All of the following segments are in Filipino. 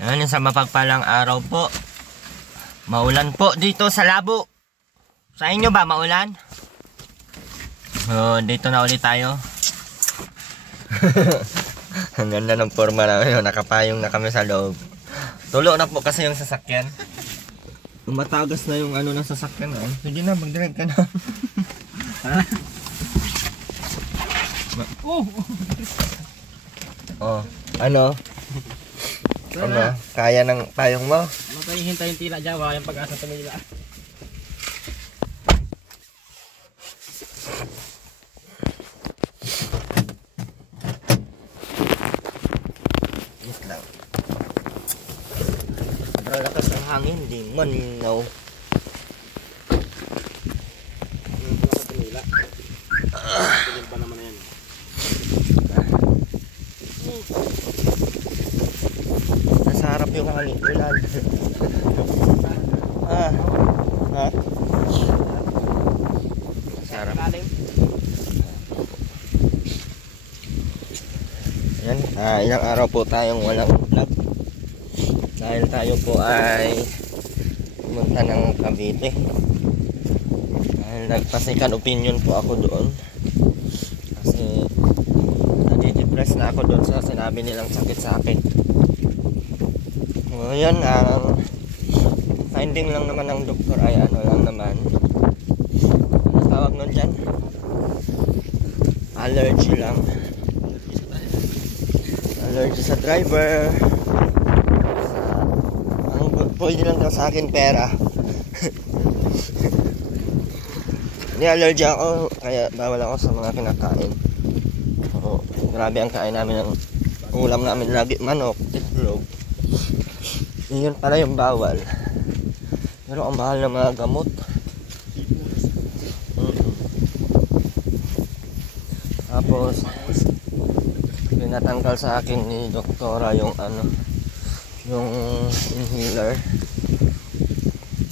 Ayan, sa mapagpalang araw po. Maulan po dito sa Labo. Sa inyo ba maulan? Dito na ulit tayo. Ang ganda ng forma namin. Nakapayong na kami sa loob. Tulo na po kasi yung sasakyan. Matagas na yung ano ng sasakyan. Sige na, mag-drive ka na. Ha? Ano? Ano? Kaya ng payong mo? Hintay yung tila Jawa, yung pag-asa tumila. Wait lang. Sobrang lakas ng hangin, di maninaw. Tumila. Tumila pa naman yan. Nasa harap yung hangin, ulan. Ha? Nasa harap. Ayan, ilang araw po tayong walang vlog. Dahil tayo po ay pumunta ng Cavite. Dahil nagpa-second opinion po ako doon. Kasi nadidepress na ako doon sa sinabi nilang sakit sa akin. Ngayon, ang finding lang naman ng doktor ay ano lang naman. Ano tawag nun dyan? Allergy lang. Allergy sa driver. Pwede lang daw sa akin pera. Hindi, allergy ako, kaya bawal ako sa mga kinakain. Grabe ang kain namin ng ulam namin lagi, manok, itlog. Yun pala yung bawal. Pero ang mahal ng mga gamot. Tapos pinatanggal sa akin ni doktora yung ano, yung inhaler.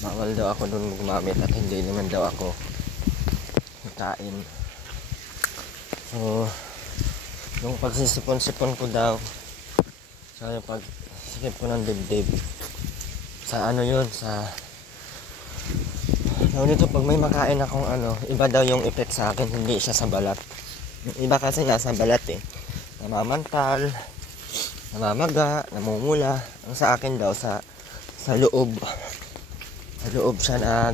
Bawal daw ako doon gumamit at hindi naman daw ako kain. So yung pagsisipon-sipon ko daw sa yung pagsikip ko ng dibdib sa ano yun, sa nito pag may makain akong ano, iba daw yung effect sa akin, hindi siya sa balat. Yung iba kasi nasa balat namamantal, namamaga, namumula. Ang sa akin daw sa loob. Sa loob siya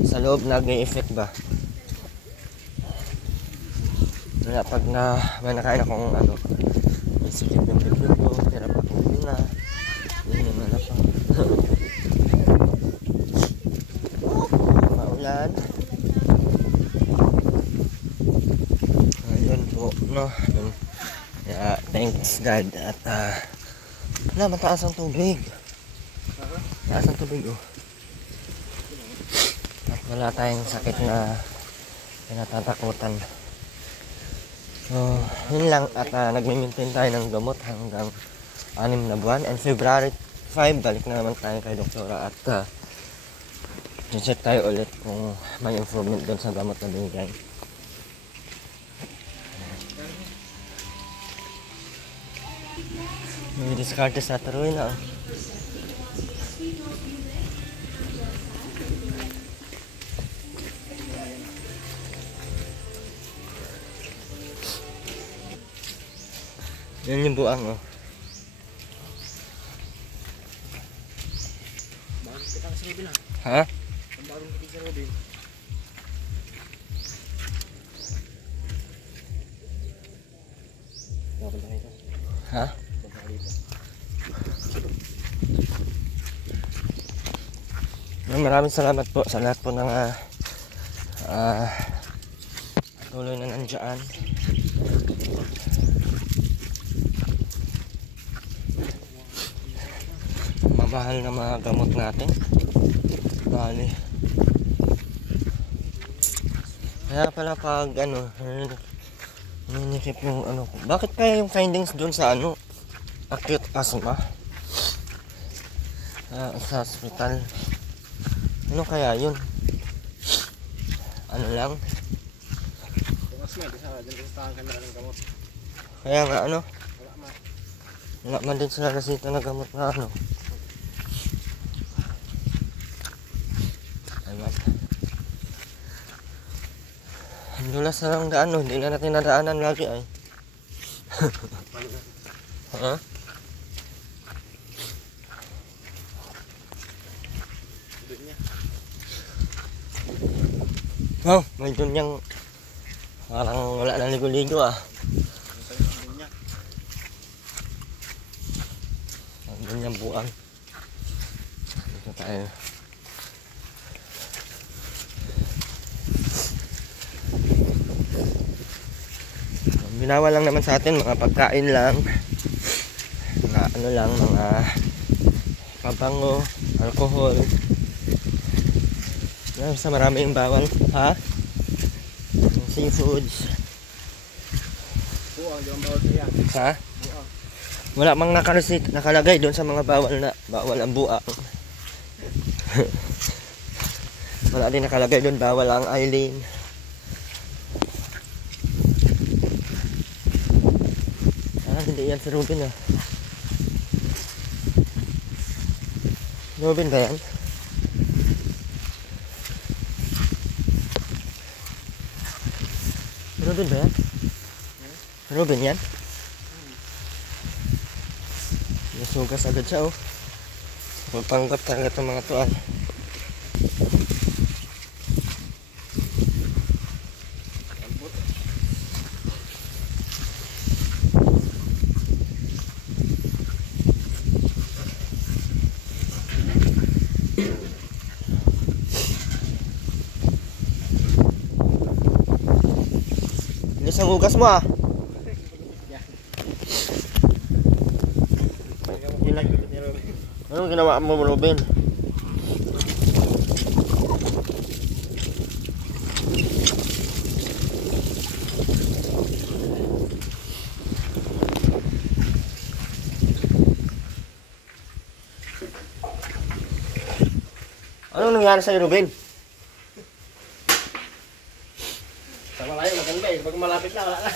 sa loob nag-e-effect ba. Kaya pag may nakain akong ano, sikip ng bibig ko, pero pag hindi na, hindi naman na pa. Maulan. Ayun po, no. Yeah, thanks God at wala, mataas ang tubig. Mataas ang tubig at wala tayong sakit na pinatatakutan. So yun lang at nagme-maintain tayo ng gamot hanggang 6 na buwan, and February 5 balik na naman tayo kay doktora at check tayo ulit kung may improvement doon sa gamot na binigay. May diskarte sa taroy na. Yan yung buang Ha? Ha? Maraming salamat po sa lahat po ng patuloy na nandiyan. Mamahal na mga gamot natin. Bali. Kaya pala pag ano, ninikip yung ano. Bakit kaya yung findings doon sa ano, acute asthma sa hospital? Ano kaya yun? Ano lang? Kaya nga ano? Wala man din sila resita na gamot na ano. Ayan. Ang dulas na lang daan, no? Hindi na natin nadaanan lagi ay. Ha? Oh, may dun yung parang wala na ligo-ligo ah. Ang dun yung buang. Dito tayo. Binawa lang naman sa atin mga pagkain lang. Mga ano lang, mga pabango, alcohol. Sa marami yung bawal, ha? Seafoods. Buang, di ang bawal siya. Ha? Wala mang nakalagay doon sa mga bawal na bawal ang buang. Wala din nakalagay doon bawal ang Eileen. Hindi yan si Ruben ah. Ruben ba yan? Ruben ba yan? Ruben yan? Nasugas agad siya oh. Magpanggap talaga itong mga tuan. Bilis ang hugas mo ah. Anong ginawa mo, Ruben? Anong nangyari sa'yo, Ruben? Sa malayo, maganda eh. Pag malapit na, wala na.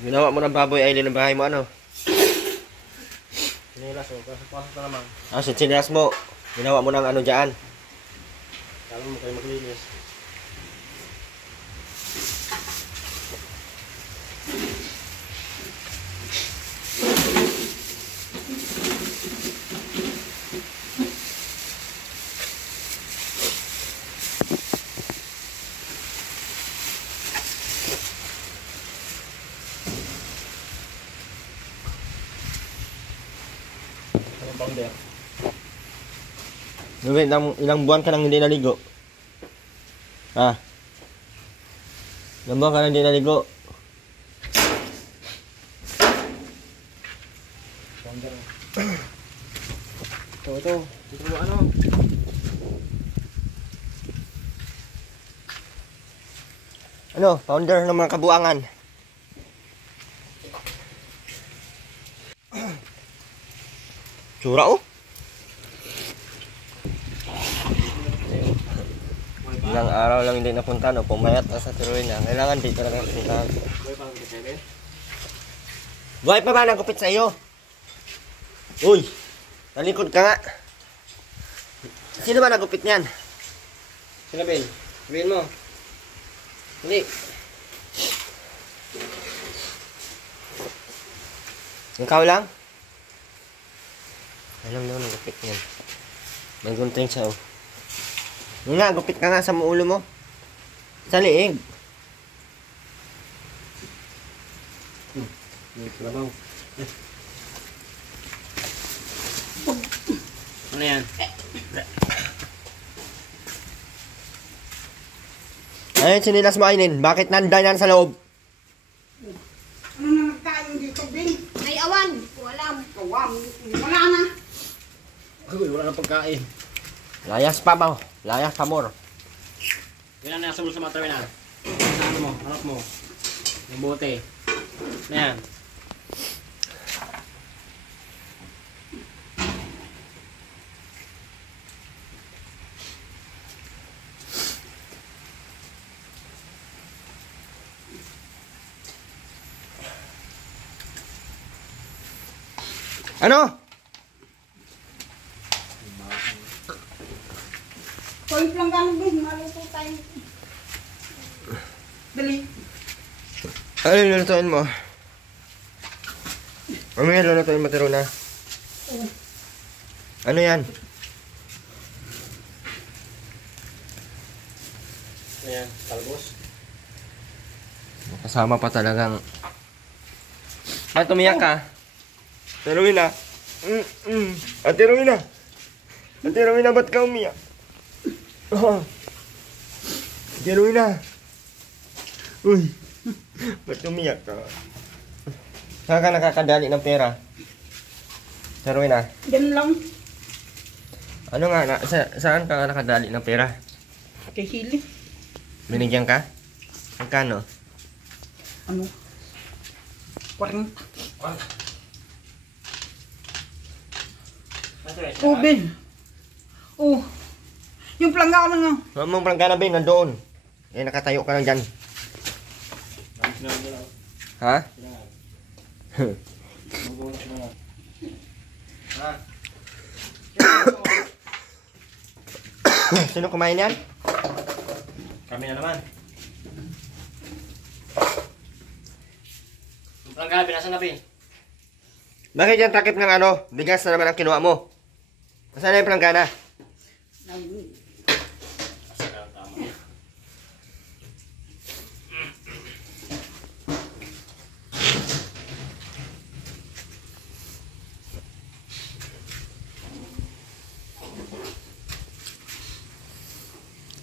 Ginawa mo ng baboy ay ng bahay mo ano? Sinilas mo, pasok na naman. Ah, sinilas mo. Ginawa mo ng ano dyan? Kala mo kayo maglinis. Bounder. Ruben, ilang buwan ka nang hindi naligo? Ha? Ilang buwan ka nang hindi naligo? Bounder. Ito. Ito mo ano? Ano? Founder ng mga kabuangan. Tsura oh. Ilang araw lang hindi napunta no, pumayat na sa tiruin na. Kailangan dito na napunta. Buhay pa ba nagupit sa iyo? Uy, talikod ka nga. Sino ba nagupit niyan? Sila Ben, sabihin mo. Hindi. Ikaw lang? Alam naman ang gupit niyan. May gunting siya oh. Yun nga, gupit ka nga sa ulo mo. Sa liig. Ano yan? Ayun, sinilas mo Ainin. Bakit nanday yan sa loob? Ano na nagtayo dito, Ben? Ay, awan. Walam. Kawam, wala na. Uy, wala nang pagkain. Layas pa ba? Layas pa more. Yan ang nasa sa mga tawinan. Sa ano mo, anak mo. Yung bote. Ano yan? Ano? Toy lang ganun din. Maluto tayo. Dali. Ano yung lulutuin mo? Ano yung lulutuin mo, Teruna? Oh. Ano yan? Ayan, talbos. Kasama pa talagang... Ba't umiyak ka? Teruna? Ate Rowena? Ate Rowena, ba't ka umiyak? Oh. Ate Rowena? Uy, ba't umiyak ka? Saan ka nakakadali ng pera? Ate Rowena? Yan lang. Ano nga, saan ka nakadali ng pera? Kay Hili. Binigyan ka? Magkano? Ano? 40. Oh, Ben. Oh. Yung planggana nga. Huwag mong prangkana, Ben, nandoon. Eh, nakatayo ka lang dyan. Ha? Sino kumain yan? Kami na naman. Yung planggana, binasa na, Ben. Bakit yan takip ng ano? Bigas na naman ang kinuha mo. Nasaan na yung planggana?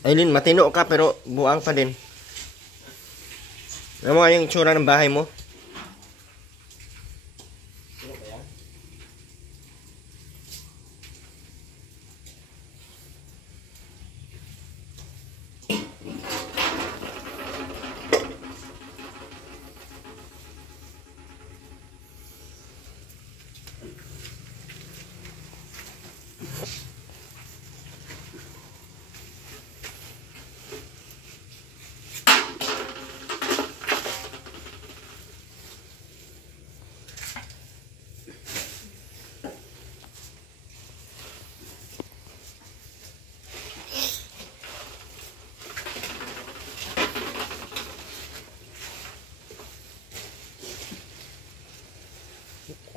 Aileen, matino ka pero buang pa din. Alam mo nga yung itsura ng bahay mo?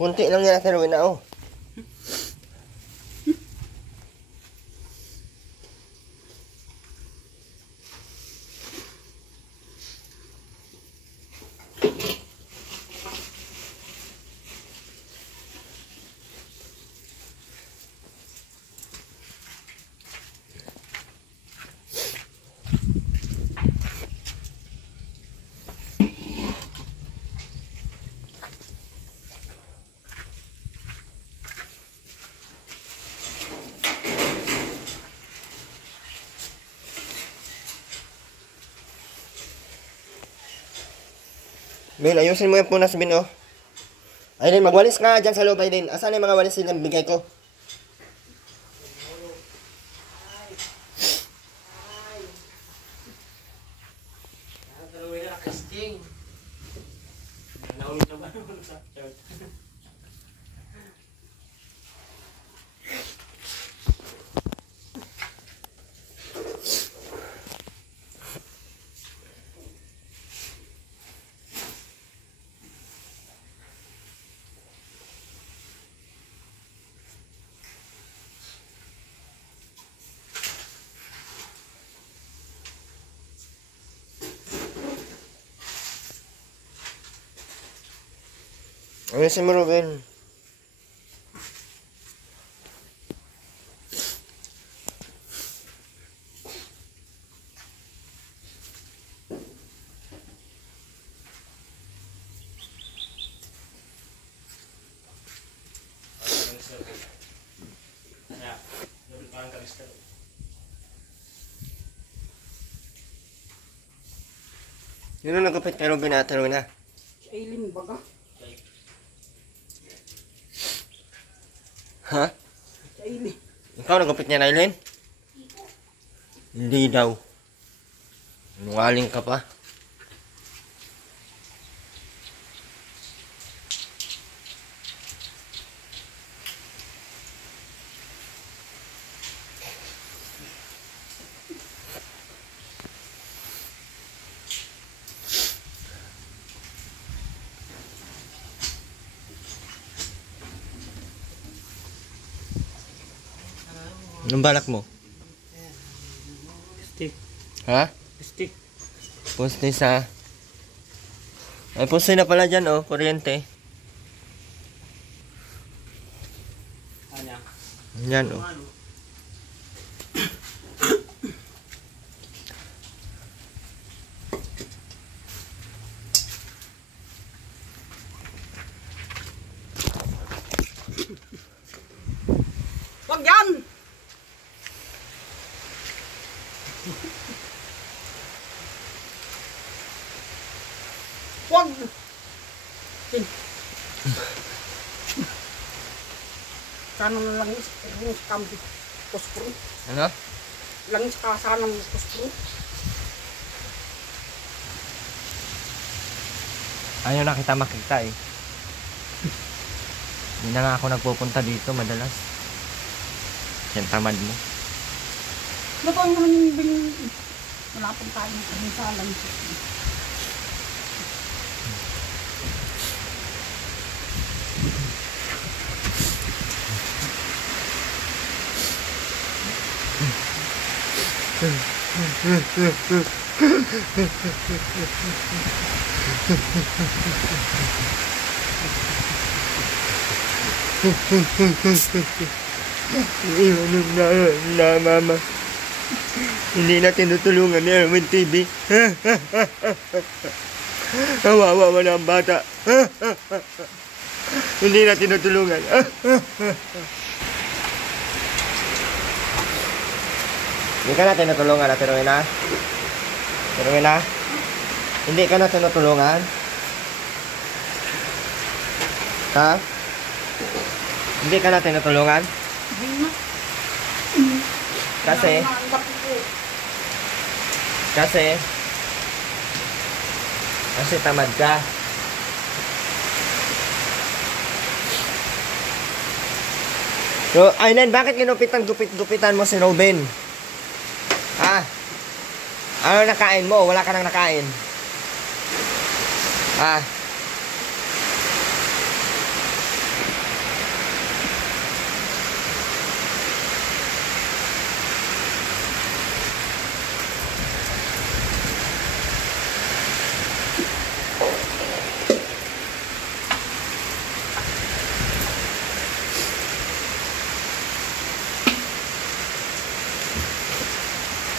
Kunti lang yan natin Rowena, oh. Ben, ayusin mo yung punas, Ben, oh. Aileen, magwalis ka dyan sa loob, Aileen. Asan yung mga walis silang bigay ko? Casting. Naulit na ba? Ayusin mo, Ruben. Yun ang nagupit kay Ruben at Rowena. Si Aileen, baga. Ha? Si Aileen. Ikaw nagupit niya, Aileen? Hindi daw. Nungaling ka pa. Anong balak mo? Stick. Ha? Stick. Poste sa... Ay, poste na pala dyan, oh. Kuryente. Ano? Yan, oh. Wag yan! Wag! Sin. Sana na langis, yung kampi. Pospro. Ano? Langis ka sana ng pospro. Ayaw na kita makita, eh. Hindi na nga ako nagpupunta dito madalas. Yan tamad mo. Luto yung naman yung biling. Wala pang tayo ng sa langis. Mama. Hindi na tinutulungan ni Erwin TV. Kawawa mo na ang bata. Hindi na tinutulungan. Hindi ka na tinutulungan, Ate Rowena? Ate Rowena? Hindi ka na tinutulungan? Ha? Hindi ka na tinutulungan? Hindi na. Kasi? Kasi tamad ka. So, Aileen, bakit gupit-gupitan mo si Robin? Ha? Ano nakain mo? Wala ka nang nakain. Ha?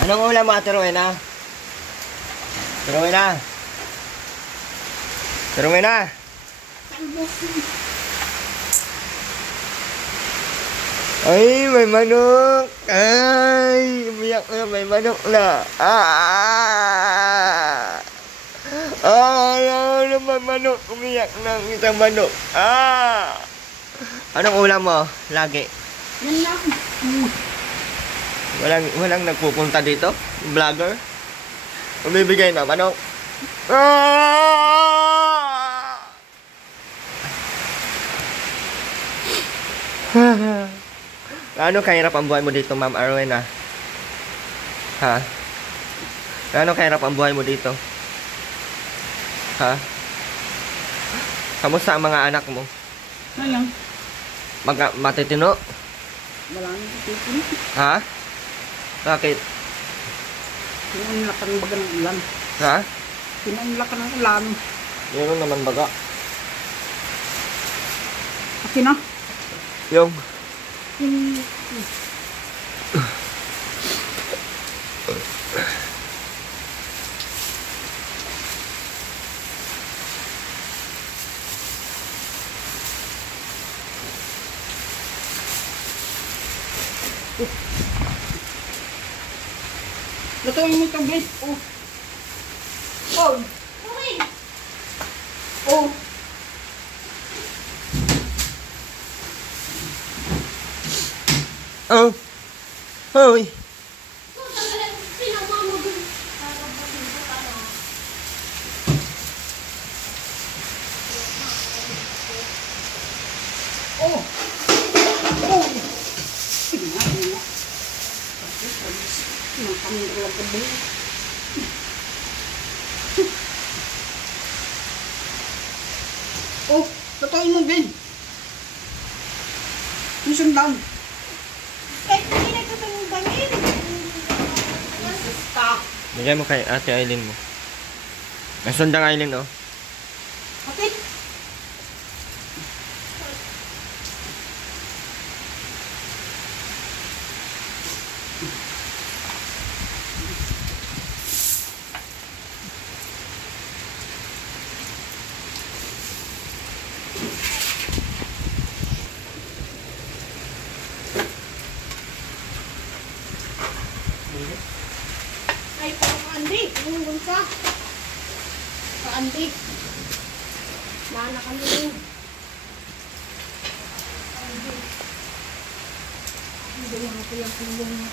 Anong ulam mo, Ate Rowena? Ate Rowena? Ate Rowena? Ay, may manok! Ay, umiyak na, may manok na! Ayaw naman manok, umiyak ng isang manok! Anong ulam mo? Lagi? Yan lang. Walang nagpupunta dito? Vlogger? Umibigay na manok? Gaano kahirap ang buhay mo dito, Ma'am Arwena? Ha? Gaano kahirap ang buhay mo dito? Ha? Kamusta ang mga anak mo? Ngayon, Matitino? maraming titin. Ha? Bakit? Pinanlakan baga ng ulan. Ha? Pinanlakan ng ulan. Meron naman baga. Akin na. Yung Lutuin mo itong blade. Oh. Oh. Oh. Oh. Hoy. Oh. Oh. Sige nga, sige nga. Kami lang ka ba? Oh, lutuin mo, Ben. Yung sundang. Kahit hindi nagtutuloy Bigay mo kay Ate Aileen mo. Ang sundang Aileen, oh. Okay. Ay, Andi. Tumulong ka. Andi. Nana kami rin. Andi. Hindi lang ako yung tulong mo.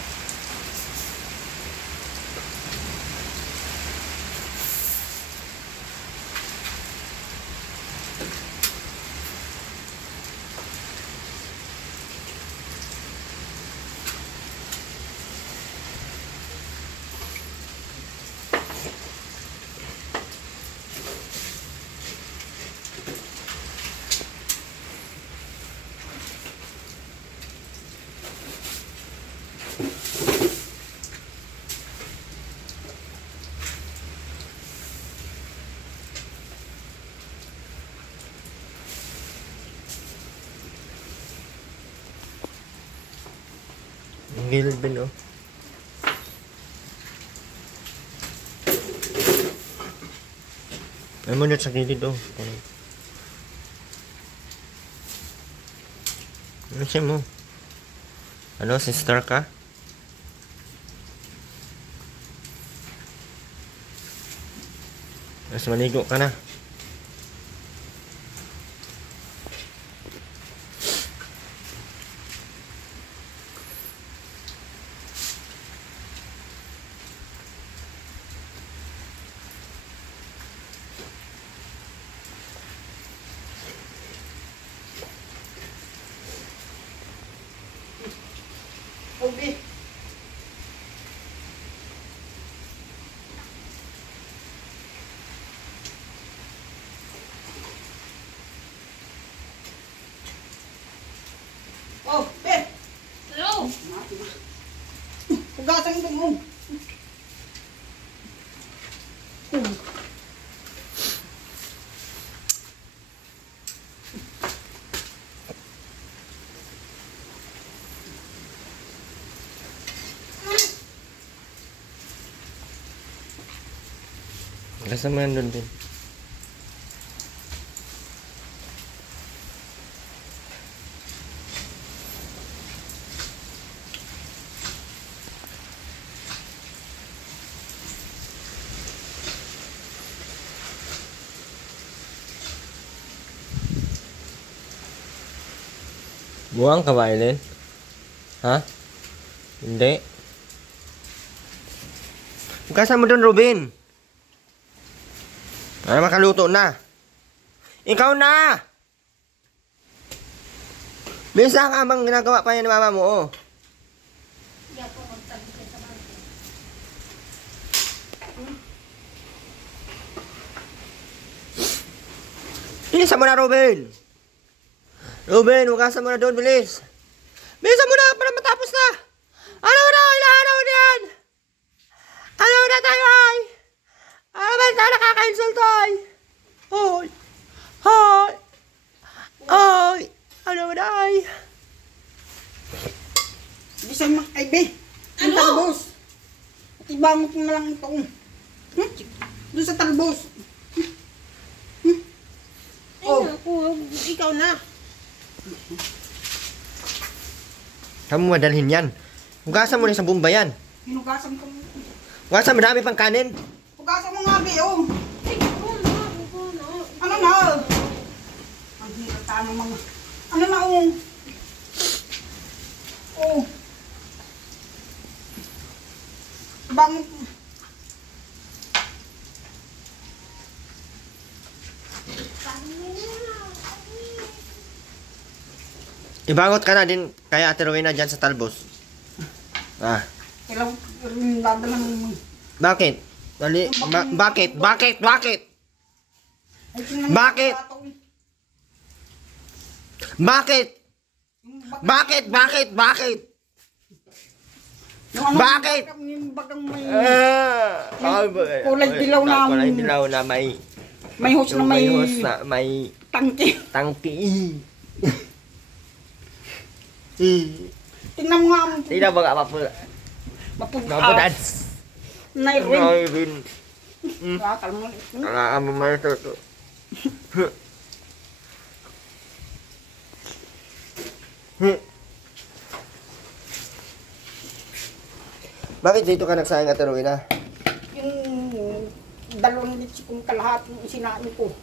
Ang gilid din, oh. Ay mo dyan sa gilid, oh. Ano siya mo? Ano, sister ka? Mas maligo ka na. Okay. Oh, be. Hello? Hugasan ito mo. Kasama yan doon din. Buwang ka ba, Aileen? Ha? Hindi. Kasama mo doon, Robin. Ay, makaluto na. Ikaw na! Bisa ka bang ginagawa pa yan ni mama mo, oh. Hindi ako magtabi ka sa bahay. Bilisan mo na, Robin. Robin, hugasan mo na doon, bilis. Bilisan mo na para matapos na. Ano na, ilang araw na yan. Ano na tayo, ay. Ano ba na nakaka-insulto, ay. Hoy. Hoy. Ay. Ano na, ay. Hindi siya ay, be. Ang talbos. Ibangot mo na lang ito. Doon sa talbos. Ay, naku, ikaw na. Kamu madalhin yan. Hugasan mo na sa bumba yan. Hinugasan ko. Hugasan, madami pang kanin. Hugasan mo nga, be, oh. Ay, ikaw na, ikaw na. Ano na? Ang hirap tayo mga... Ano na, oh. Oh. Bangot. Ibangot ka na din kaya Ate Rowena dyan sa talbos. Ah. Kailang dadala ng... Bakit? Dali, bakit? Bakit? Bakit? Ay, tingnan mo Bakit? yung plato, eh. Bakit? Yung bag- Bakit? Bakit? Bakit? yung ano, Bakit? Yung bagang may... Ah, kulay dilaw na kulay dilaw na may hose na may hose na may tangke. tangki. Tingnan mo nga ang Tingnan mo nga mapudads. Nairin. Nairin. Kalmo. Ang mo ito. Bakit dito ka nagsayang at Rowena? Yung 2 litsi kong kalahati yung sinain ko.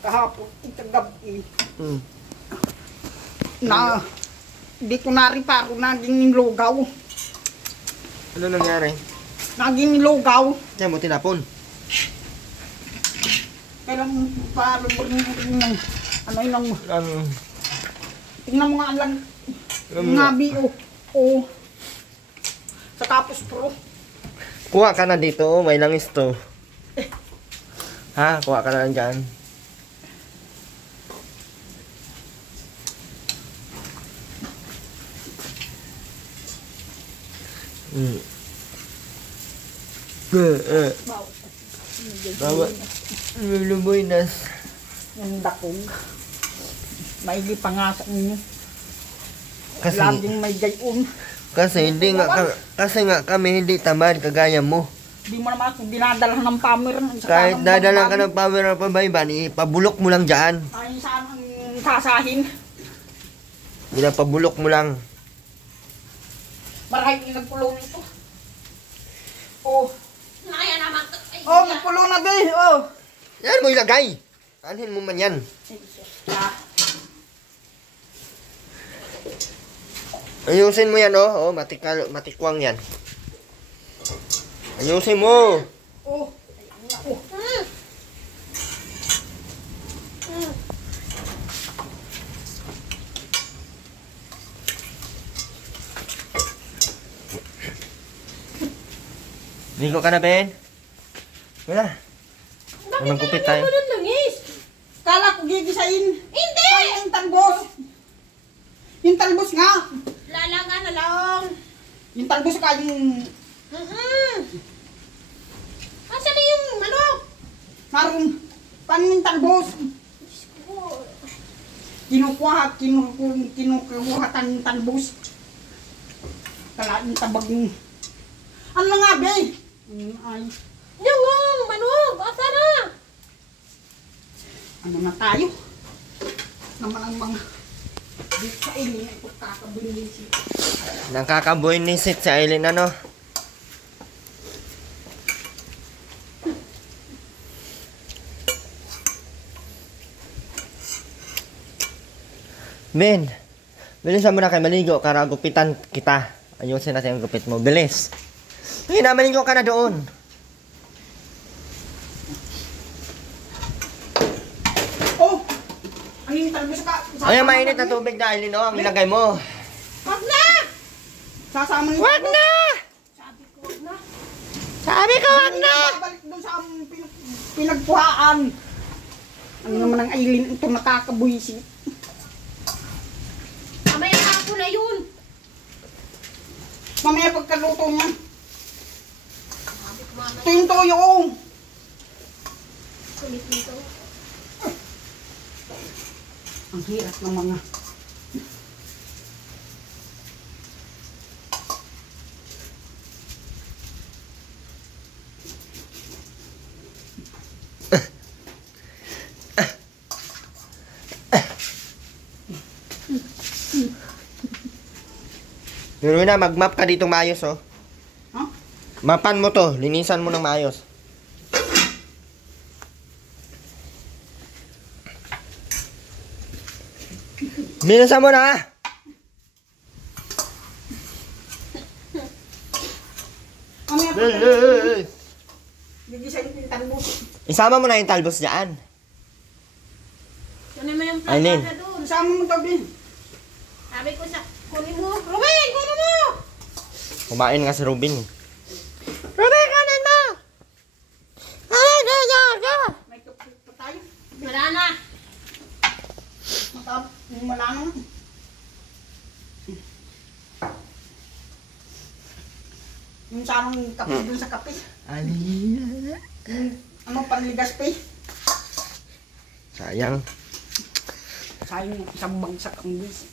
Kahapon, itagabi. Na, di ko nariparo, naging lugaw. Ano nangyari? Naging lugaw. Diyan mo tinapon. Kailang palo mo rin ng ano yun ang tingnan mo nga lang ngabi o sa tapos pro. Kuha ka na dito, may langis to. Ha? Kuha ka na lang dyan. Bawa. Luluboy nas. Yung dakog. Maigi pa nga sa inyo. Kasi, Laging may gayon. kasi nga kami hindi tamad kagaya mo. Di mo naman kung dinadala ng pamer. Kahit dadala ka ng power of pabayban, ipabulok mo lang dyan. Ay, saan ang sasahin? Pinapabulok mo lang. Marahil yung nagpulo nito. Oh. Naya naman. Ay, Oh, nagpulo na be. Oh. Yan mo ilagay. Anhin mo man yan. Ah. Ayusin mo yan, oh. Oh, matikwang yan. Ayusin mo. Oh. Oh. Ligo ka na, Ben? Wala. Magkupit tayo. Ano langis? Kala ko gigisain. Hindi! Ay, yung talbos. Yung talbos nga. Lalanga na lang. Yung talbos ka yung Asan na yung ano? naroon. Paano yung talbos? Kinukuhatan yung talbos. Kala yung tabag yung... Ano na nga, be? Ay, Yung manog. Asan na? ano na tayo? Naman ang mga... Di sa ini ay pagkakabilisi. Nakakabuhin ni Sit sa Aileen, ano? Ben, bilisan mo na kayo maligo para gupitan kita. Ayusin natin ang gupit mo. Bilis. Hindi na, maligo ka na doon. Oh! Ano yung talbos ka? Ay, mainit na tubig na Aileen, oh. Ang ilagay mo. Wag na! Sasama nito. Wag na! Sabi ko, wag na. Sabi ko, wag na! Babalik doon sa pinagpuhaan. Ano naman ang Aileen ito nakakabuisi. Mamaya na ako na yun. Mamaya pagkaluto niya. Sabi ko mamaya. Ito yung toyo. Oh. Kulit nito. Ang hirap ng mga... Pero na, mag-map ka dito maayos, oh. Ha? Mapan mo to, linisan mo ng maayos. Linisan mo na! Mamaya Hey, pagkaluto hey, niya. hey. Gigisayin ko yung talbos. Isama mo na yung talbos dyan. Kunin mo yung Aileen. plata doon. Isama mo tabi. Sabi ko sa... Kunin mo. Ruben, kunin mo! Kumain nga si Robin. Robin, kanan mo! Ay, go! May kapit pa tayo. Wala na. Wala naman. Yung sanang kape dun sa kape. Alina. Ano, panligas pa eh. Sayang. Sayang isang bagsak ang bis.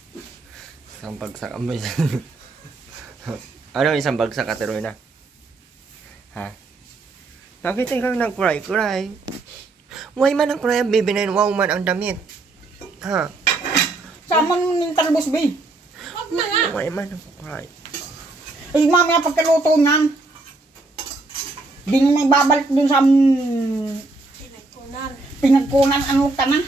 Isang bagsak ang bis. Ano isang bagsak, Ate Rowena? Ha? Bakit ikaw nag-cry? Why man ang cry ang baby na yun? Wow man ang damit. Ha? Sama mo ng talbos ba eh. Huwag na nga. Why man ang cry? Ay, mamaya pagkaluto niyan. Di nyo may babalik dun sa Pinagkunan. pinagkunan ano ka na.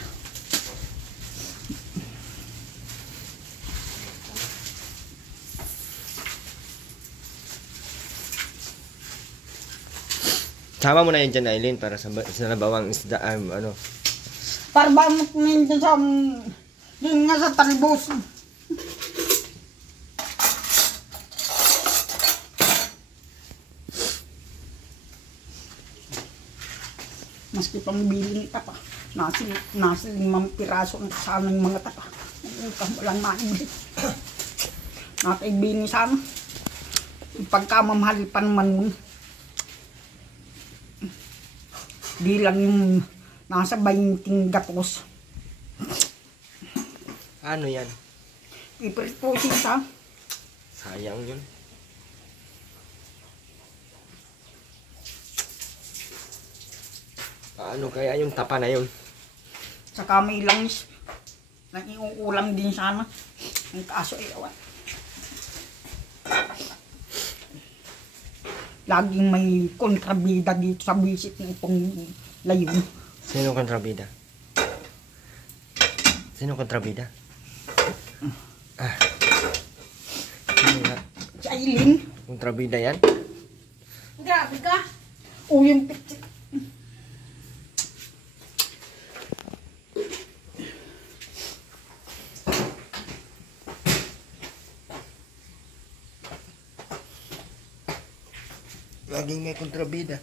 Sama mo na yun dyan, Aileen, para sa nabawang isda, ano. Para ba mo dun sa dun nga sa talbos. Maski pang bilin tapa. Nasa 5 piraso ng sana yung mga tapa. Walang maibig. Nakaibini sana. Pagkamamahal pa naman nun. Di lang yung nasa 20 gatos. Ano yan? Iprito siya. Sayang yun. Paano kaya yung tapa na yun? Saka may langis. Nang iuulam din sana. Ang kaso ewan. Laging may kontrabida dito sa visit ng itong layon. Sino kontrabida? Sino kontrabida? Ah. Sino nga? Si Aileen. Kontrabida yan? Grabe ka. O yung picture. Laging may kontrabida.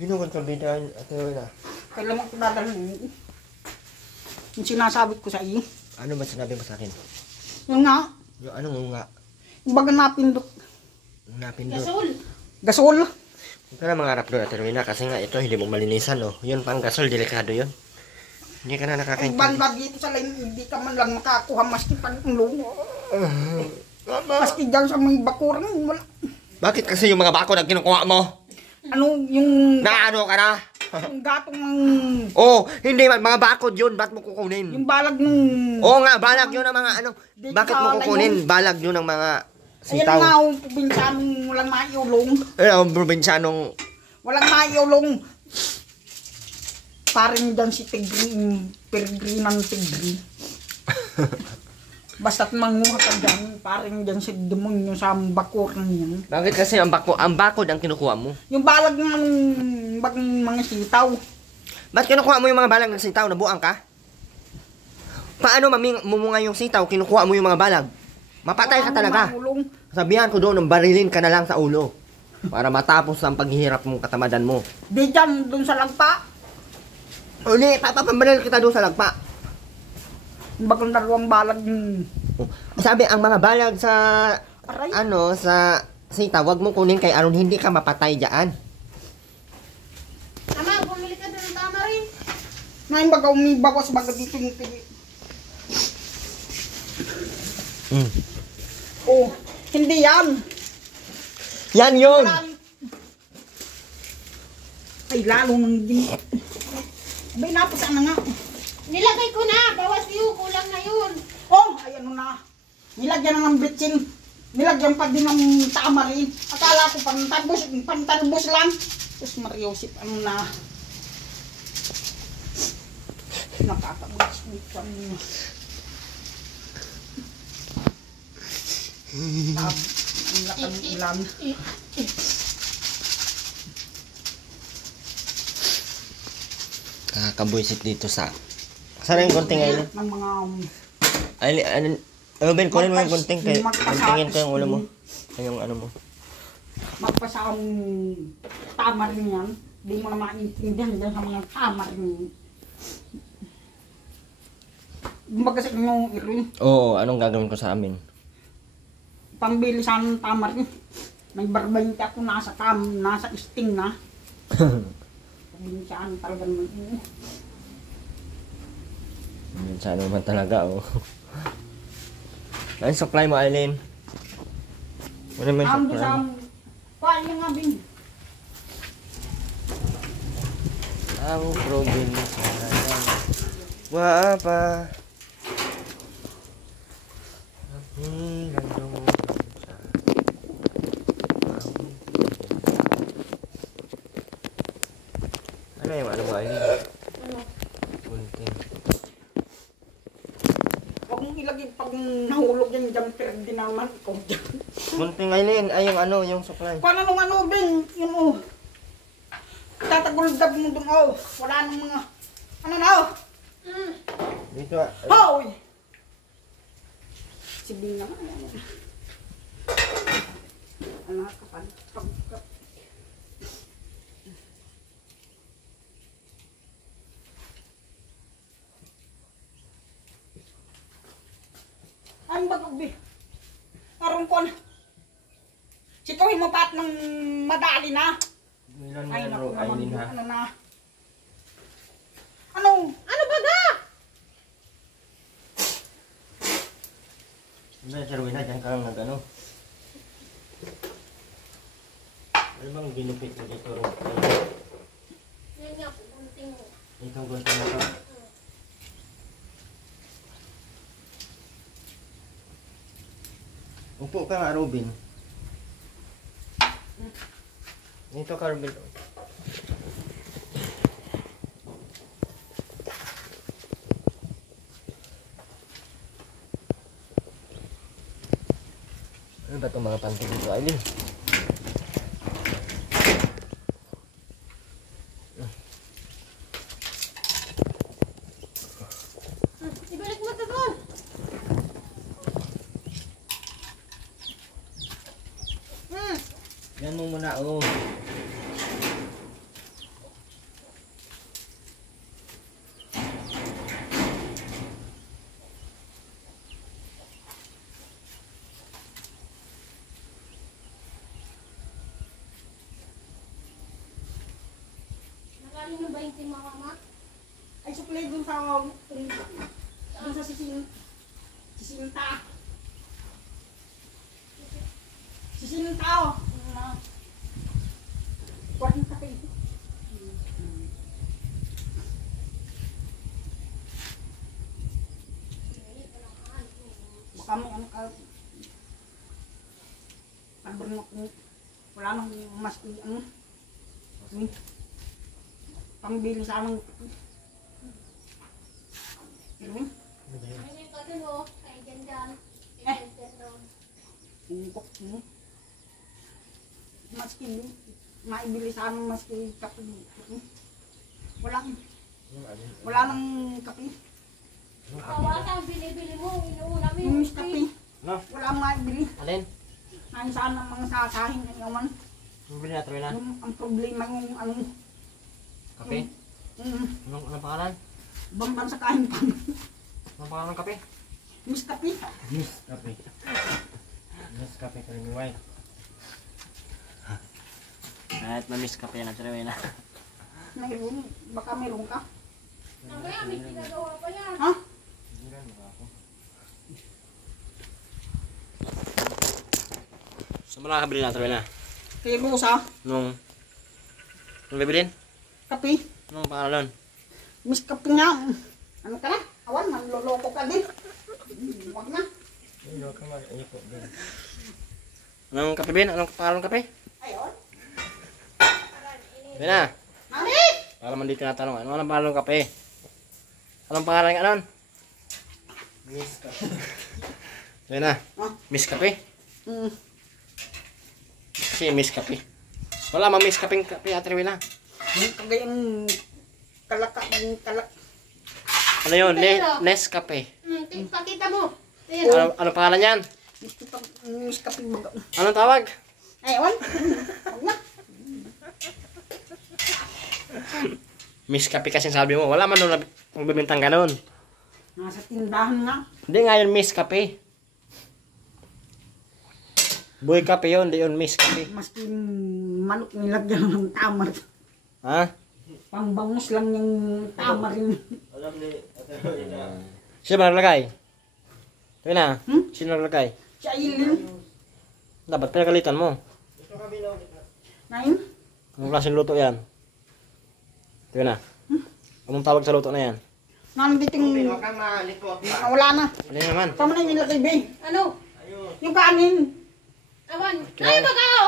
Sino kontrabida, Ate Rowena? Kailan mo ko dadalhin. Yung sinasabi ko sa iyo. Ano ba sinabi mo sa akin? Yung nga. Yung anong nga? Yung baga napindot. Napindot. Gasol. Gasol. Huwag ka na mangarap doon, Ate Rowena, kasi nga ito hindi mo malinisan, no? Yun pang gasol, delikado yun. Hindi ka na Ay nakakaintindi. banda dito sa layon. Hindi ka man lang makakuha maski pang lungo. Maski dyan sa may bakuran. Wala. Bakit kasi yung mga bakod ang kinukuha mo? Ano yung... Naano ka na? yung gatong ng... Oh, hindi man, mga bakod yun, ba't mo kukunin? Yung balag ng... Oo nga, balag yun ng mga ano. Di Bakit ka mo alam kukunin? yun. Balag yun ng mga Ayan sitaw. nga, yung probinsyanong walang maiulong. Eh, ang probinsyanong... Walang maiulong. Parang dyan si Tigri, Pergri ng Tigri. Basta't manguha ka dyan, parang dyan si demonyo sa bakuran niyan. Bakit kasi ang bakod ang kinukuha mo? Yung balag ng mga sitaw. Ba't kinukuha mo yung mga balag ng sitaw? Nabuang ka? Paano mumunga yung sitaw? Kinukuha mo yung mga balag? Mapatay ka talaga. Maulong. Sabihan ko doon, barilin ka na lang sa ulo. Para matapos ang paghihirap mong katamadan mo. Di dyan, dun sa lagpa. Uli, papabaril kita doon sa lagpa. Yung bagang dalawang balag yung... Sabi, ang mga balag sa... Aray. sa sitaw, wag mo kunin kay Aron, hindi ka mapatay dyan. Tama, bumili ka doon ng tama rin. Ngayon baga umibagos baga dito yung pili. Oh, hindi yan. Yan yun! Ay, lalo nang din. Abay, napasan na nga. Nilagay ko na. Bawas yun. Kulang na yun. Oh, ay ano na. Nilagyan na ng bitsin. Nilagyan pa din ng tamarin. Akala ko pantalbos lang. Tapos Mariosip, ano na. Nakakabos dito. Ang nakag-ulan. Nakakabuisit dito sa... Sana yung konting ay... Ng mga... Ay, Ben, kunin mo yung konting kay... Magpasaos. Kontingin ko yung ulo mo. Ay, yung ano mo. Magpasang tamarin yan. Di mo na maintindihan dyan sa mga tamarin. Kumbaga sa inyo, Irwin. Oo, anong gagawin ko sa amin? pambili sana ng tamar. May barbante ako nasa sting na. Pambili saan talaga naman. Minsan naman talaga, oh. Ano yung supply mo, Aileen? Ano naman yung Ang supply? isang kaya nga bin. Ang probinsya na yan. Wapa. Ano yung ano mo, Aileen? Ano? Bunting. Huwag mong ilagay pag nahulog yan dyan, pero di naman ikaw dyan. Bunting, Aileen. Ay, yung ano, yung supply. Paano nung ano, Ben? Yun, oh. Tatagulgab mo dun, oh. Wala nang mga, ano na, oh. Dito, ah. Hoy! Sige na nga, yan. Ano, kapag, ano ba ito, Bi? Parang ko na. Sikawin mo pat ng madali na. Ilan Ay, yan, naku bro, naman. Aileen, ha? Ano na? Ano? Ano ba ga? Hindi, Sir Wina, dyan ka lang nag-ano. Ano bang ginupit mo dito, bro? Yan nga po, bunting mo. Itong gunting na to. Upo ka nga, Robin. Dito ka, Robin. Ano ba itong mga panty dito, Aileen? Ibalik mo ito doon. Yan mo muna, oh. Nakain ng 20 mga mama. Ay, suklay dun sa, dun sa sisinta. Sisinta, oh. Kuwain ka kayo. Baka may ano ka. Wala nang mas ano. Pambili sa anong. Ay, ito din oh. Ay, dyan. Eh. Dyan doon. Ungkok mo. Maski maibili sa anong maski kape. Wala nang kape. Wala ang bili-bili mo. Inuuna mo Yung yung kape. No? Wala maibili. Alin? Nang saan ang mga sasahin ng yaman. Robin na, Trina. Ang problema yung ano. Kape? Anong pangalan? Bamban sa kain pan. Anong pangalan ng kape? Miss kape. Miss Kape. Miss Kape Creamy White. Kahit na-miss kape na, Trina. Mayroon. Baka mayroon ka. Mamaya, may ginagawa pa yan. Ha? Saan mo nakakabili na, Trina? Kay Rosa. Nung bibilin? Kape. Anong pangalan? Miss kape nga. Ano ka na? Awan, manloloko ka din. Huwag na. Anong kape, Ben? Anong pangalan ng kape? Ayun. Trina, Mami! para man dito natanong, ano ang pangalan ng kape? Anong pangalan ng anon? Miss Kape. Trina, Ah. Miss Kape? Mm. Kasi Miss Kape. Wala mang Miss Kapeng kape, Ate Rowena. Yung kagayang kalak. Ano yun? Nescafe. Pakita mo. Ayan. Ano pangalan yan? Miss kape baga. Anong tawag? Ayun. Huwag na. Miss Kape kasi sabi mo. Wala man doon nagbibintang ganun. Nasa tindahan nga. Hindi nga yun Miss Kape. Boy kape yun, di yun miss kape. Maski manok nilagyan ng tamar. Ha? Pambangus lang yung tamarin. Sino ba naglagay? Ito na. Hmm? Sino naglagay? Sa ilin. Dapat pinagalitan mo. Ngayon, Anong klaseng luto yan? Ito na. Anong tawag sa luto na yan? nandito yung... Wala na. Ano yun naman? Tama na yung nilagay, be. Ano? Yung kanin. Awan. Ay, bakaw!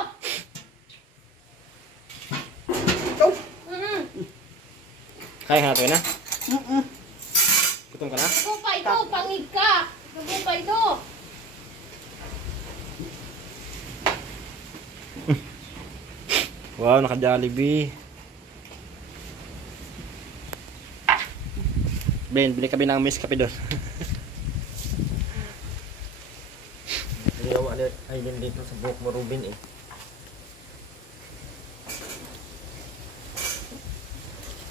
Ito. Kaya ka na ito na? Gutom ka na? Ito pa ito, pangig ka. Ito pa ito. Wow, naka-Jollibee. Ben, bili kami ng miss kape doon. Hindi ako ay din dito sa buhok mo, Ruben eh.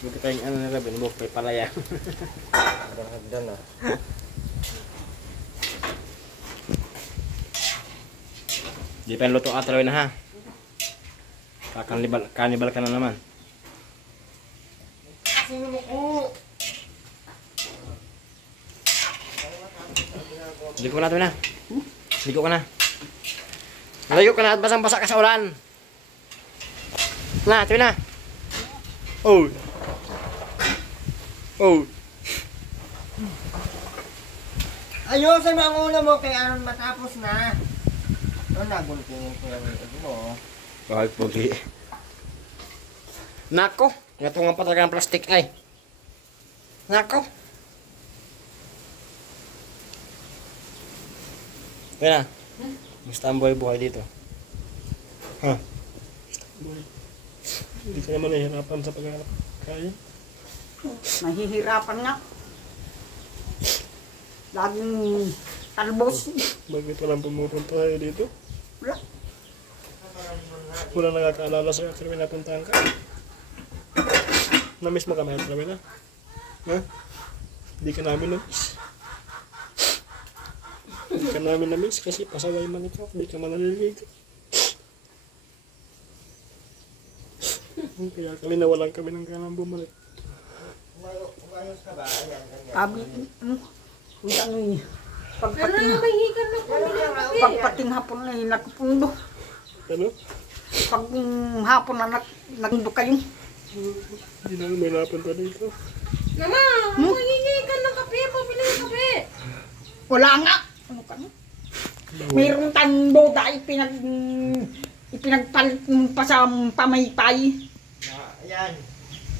Buti pa yung ano nila, binubok kay palaya. Parang hagdan ah. Di pa yung luto ka na ha. Kanibal ka na naman. Ligo ka na ito na. Ligo ka na. Layo ka na at basang-basa ka sa ulan. Na, ito na. Oh. Oh. Ayusin mo ang ulo mo kay Aaron matapos na. Ano naguntingin ko yung ulo mo. Bakit pogi? Nako, nga nga pa talaga ng plastic ay. Nako. Kaya na. Gusto ang buhay dito. Ha? Hindi ka naman nahihirapan sa paghanap. Kaya? Nahihirapan nga. Laging talbos. Bakit walang pumupunta tayo dito? Wala. Wala nakakaalala sa'yo after may napuntahan ka. Na-miss mo kami after na? Ha? Hindi ka namin na-miss. Hindi ka namin na-miss kasi pasaway man ikaw. Hindi ka man naliligo. Kaya kami nawalan kami ng ganang bumalik. Sabi, kung ano yun. Ano yung mahihigan na po? Pagpating hapon na yung nagpundo. Ano? Pag hapon na nagpundo kayo. Hindi na may napunta dito. Mama, mahihigan ng kape. Pabili ng kape. Wala nga. Ano ka na? Mayroong tando dahil ipinagpalit mo pa sa pamaypay. Ayan.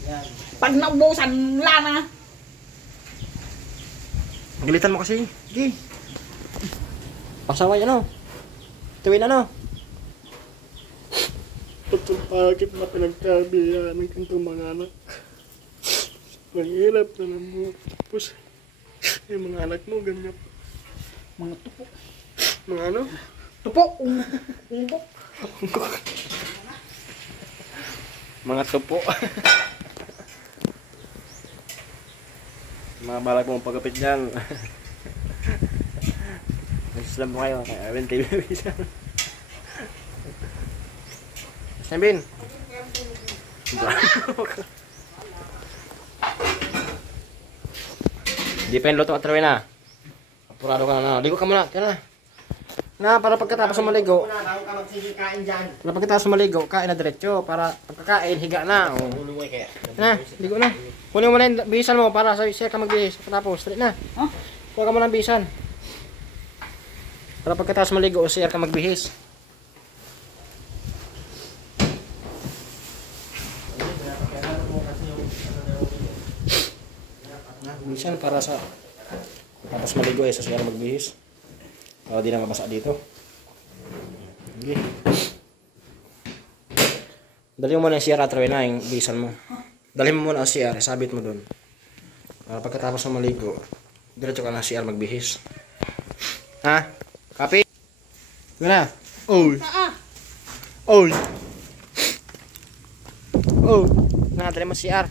Ayan. Pag naubusan, wala na. Galitan mo kasi. Sige. Pasaway ano? Tuwin ano? Bakit na pinagkabiyaan ng kantong mga anak? Mahirap na lang mo. Tapos, yung mga anak mo, ganyan. Mga tupo. Mga ano? Tupo. Umbok. Mga tupo. Mga balak mong pagkapit dyan. Nagsisalam mo kayo kay Arvin TV. Sabin. Di pa yung luto at trawin na. Apurado ka na. Ligo ka muna. Kaya na. Na, para pagkatapos maligo. Bago ka magsisikain dyan. Para pagkatapos maligo, kain na diretso. Para pagkakain, higa na. O. Ulo mo kaya. Na, ligo na. Kunin mo na yung bihisan mo para sa siya ka magbihis. Pagkatapos, straight na. Huh? Kuha ka mo ng bihisan. Para pagkatapos maligo, siya ka magbihis. Bihisan para sa tapos maligo sa siya magbihis. Para di na mabasa dito. Okay. Dali mo muna yung CR at na yung bihisan mo. Dali mo muna ang CR, sabit mo dun. Para pagkatapos ng maligo, diretso ka na CR magbihis. Ha? Copy? Yun na. Oy. Oy. Oh. Na, dali mo CR.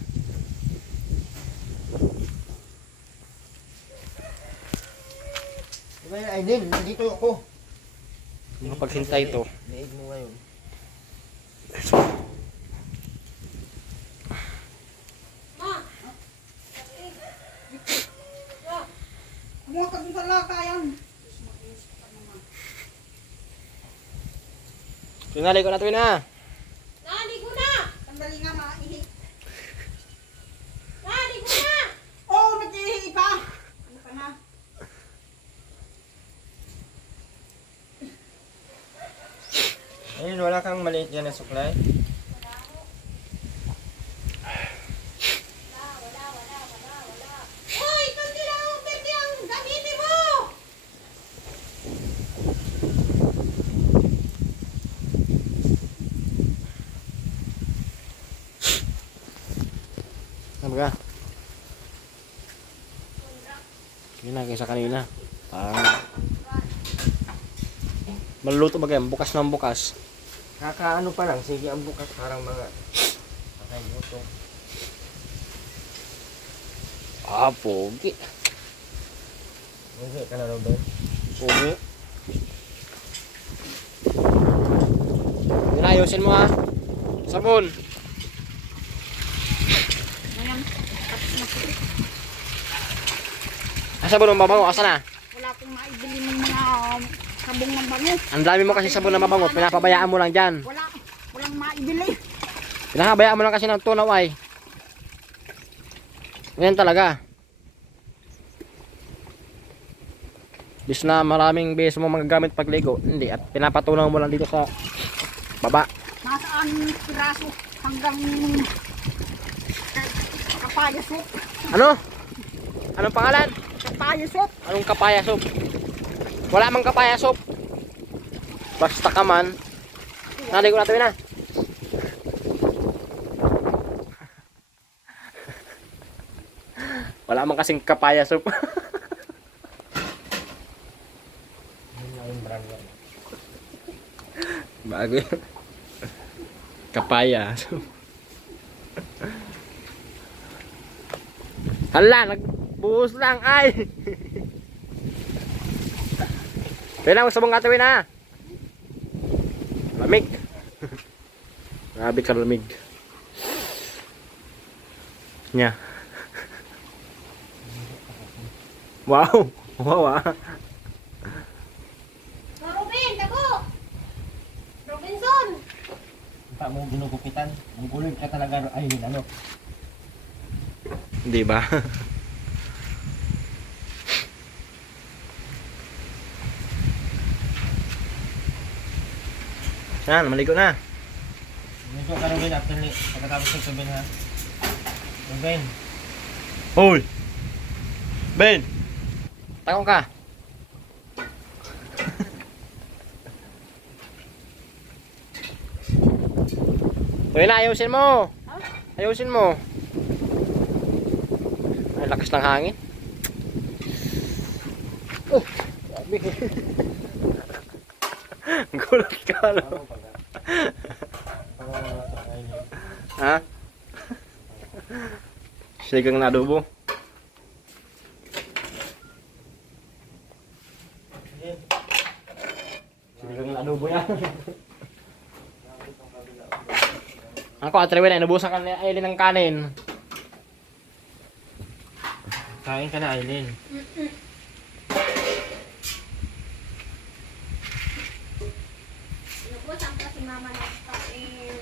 Diba yun, Aiden? Nandito ako. Mapaghintay to. Liig mo ngayon. Kumuha ka dun sa lakayan. Tinali ko na to na. Naligo na! Sandali nga maihi. Naligo na! Oo, nag-ihi pa. Ano ka na? Ayun, wala kang maliit yan na suklay. Hoy! Kundi lang ang pwede ang gamitin mo! Ano ka? Yun na kaysa kanina. Parang maluluto ba kayo? Bukas ng bukas. Kakaano pa lang, sige ang bukas parang mga patay buto. Ah, pogi. Hindi ka na Ruben. Pogi. Yun na, ayusin mo ha. Sabon. Ngayon, tapos na po. Ah, sabon ng mabango. Asa na? Wala akong maibili ng mga sabong ng bango. Ang dami mo kasi sabon na mabango. Pinapabayaan mo lang dyan. Walang maibili. Pinapabayaan mo lang kasi ng tunaw ay. Ganyan talaga. Bis na maraming beses mo magagamit pagligo. Hindi. At pinapatunaw mo lang dito sa baba. Nasaan piraso hanggang kapaya soup. Ano? Anong pangalan? Kapaya soup. Anong kapaya soup? Wala mang kapaya soup. Basta ka man. Naligo na tayo na. Wala mang kasing kapaya soup. Bago yun. Kapaya soup. Hala, nagbuhos lang ay. Kaya lang, sabong katawin na. Lamig. Grabe ka lamig. Nya. Wow. Wow ah. Ruben, dabo! Robinson! Pa mo ginugupitan. Ang kulog ka talaga ay ano. Di ba? Yan, maligo na. Medyo ka Ruben after ni pagkatapos ng Ruben ha. Ruben. Hoy! Ben! Takong ka. Uy na, ayusin mo. Ayusin mo. Ay, lakas ng hangin. Oh, sabi. Gulat ka, no? Ha? Sigang na adobo. Sigang na adobo yan. Ako, atriwin na, inubusan ka na Aileen ng kanin. Kain ka na Aileen. Inubusan pa si mama ng kain.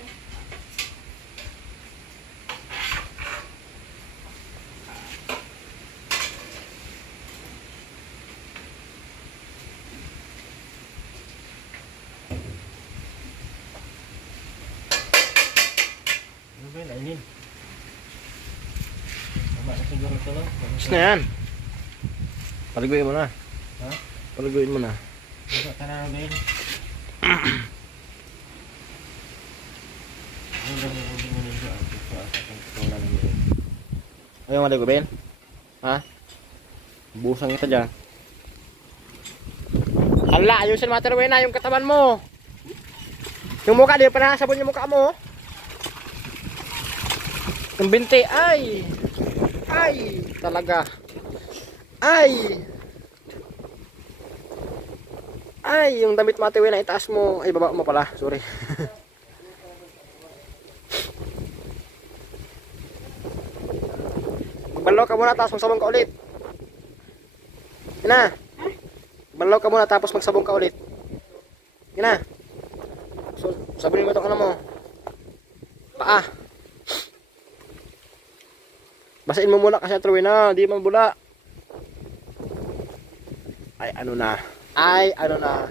Ruben, Aileen. Tama na siguro ito no? Tapos na yan. Paliguin mo na. Ha? Paliguin mo na. Medyo ka na Ruben. Ayaw maligo, Ben? Ha? Busang kita dyan. Hala, ayusin mo atirwin na yung katawan mo. Yung mukha, di pa nakasabon yung mukha mo. Yung binti, ay! Ay! Talaga. Ay! Ay, yung damit mo Ate Wena, itaas mo. Ay, baba mo pala. Sorry. Magbalaw ka muna tapos magsabong ka ulit. Yan na. Magbalaw ka muna tapos magsabong ka ulit. Yan na. So, sabihin mo itong ano mo. Paa. Basain mo muna kasi Ate Wena, di man bula. Ay, ano na. Ay, ano na.